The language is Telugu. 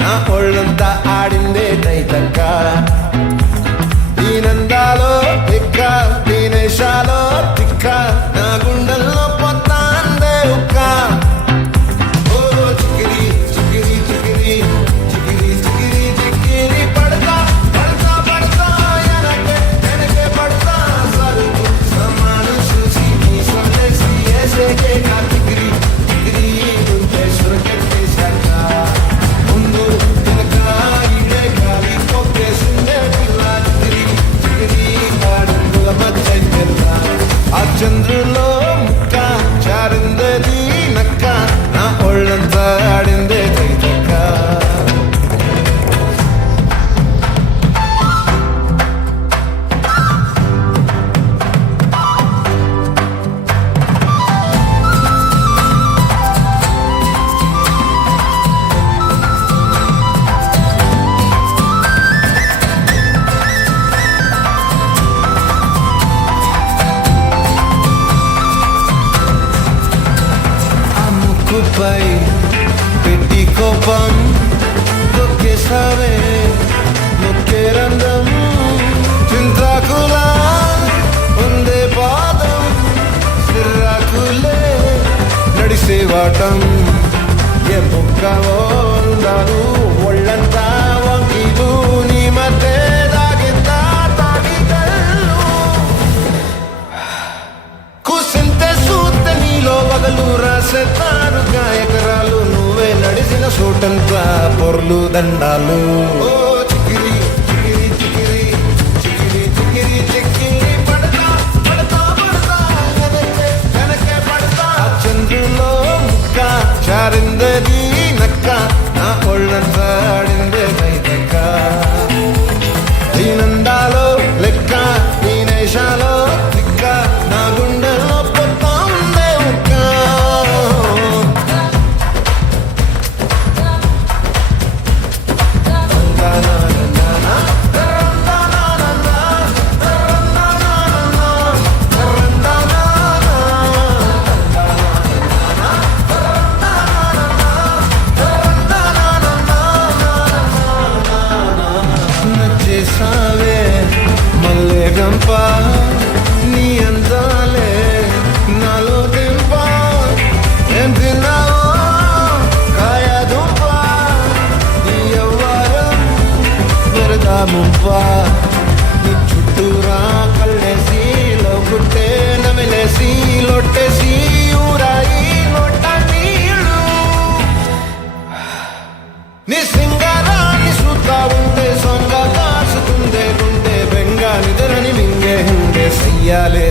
నా ఒళ్ళంతా ఆడిందే తైతక్క దీనందాలో ఎక్క దీనేశాలో తిక్క నా గుండెల్లో పొత్తాందే ఉక్క ఓ చికిరి చికిరి చికిరి చికిరి చికిరి చికిరి పడతా పడతా పడతా వెనకే పడతా సరుకు సమాను చూసి నీ సొంతేసి ఏసేకే నా చికిరి చికిరి ఉంటే సురకెట్టేశాక చంద్రులో ముక్క చారిందది నక్క నా ఒళ్ళంతా ఆడిందే తైతక్క పై పెట్టి కోపం నొక్కేసావే నొక్కే రంగం చింతాకులా ఉందే పాదం సిర్రాకులే నడిసే వాటం ఏ బుక్కవో ఉందారు ఒళ్ళంతా వంగిలు నీ మధ్య దాగిందా తాగితల్లు కూసింతే సూత్తే నీలో వగలు రాసేతారు ఎకరాలు నువ్వే నడిసిన చోటంతా పొర్లు దండాలు చికిరి చికిరి చికిరి చికిరి చికిరి చికిరి పడతా పడతా పడతా వెనకే పడతా చంద్రులో ముక్క చారిందది నక్క నా ఒళ్ళంతా ఆడిందే తైతక్క దీనందాలో లెక్క దీనేశాలో తిక్క నా గుండెలో పొత్తా ఉందే ఉక్క నచ్చేసావే మల్లె గంప నీ అందాలే నాలో దింప ఏం తిన్నావో కాయ దుంప నీ యవ్వారం మెరదా ముంప నీ చుట్టూరా కళ్ళేసి లోగుట్టే నమిలేసి లొట్టేసి ఊరాయి నోట నీళ్ళు నీ సింగారాన్ని చూద్దా ఉంటే సొంగ కాసుకుందే గుండె బెంగా నిద్రని మింగే ಹಿಂದೆ సయ్యాలే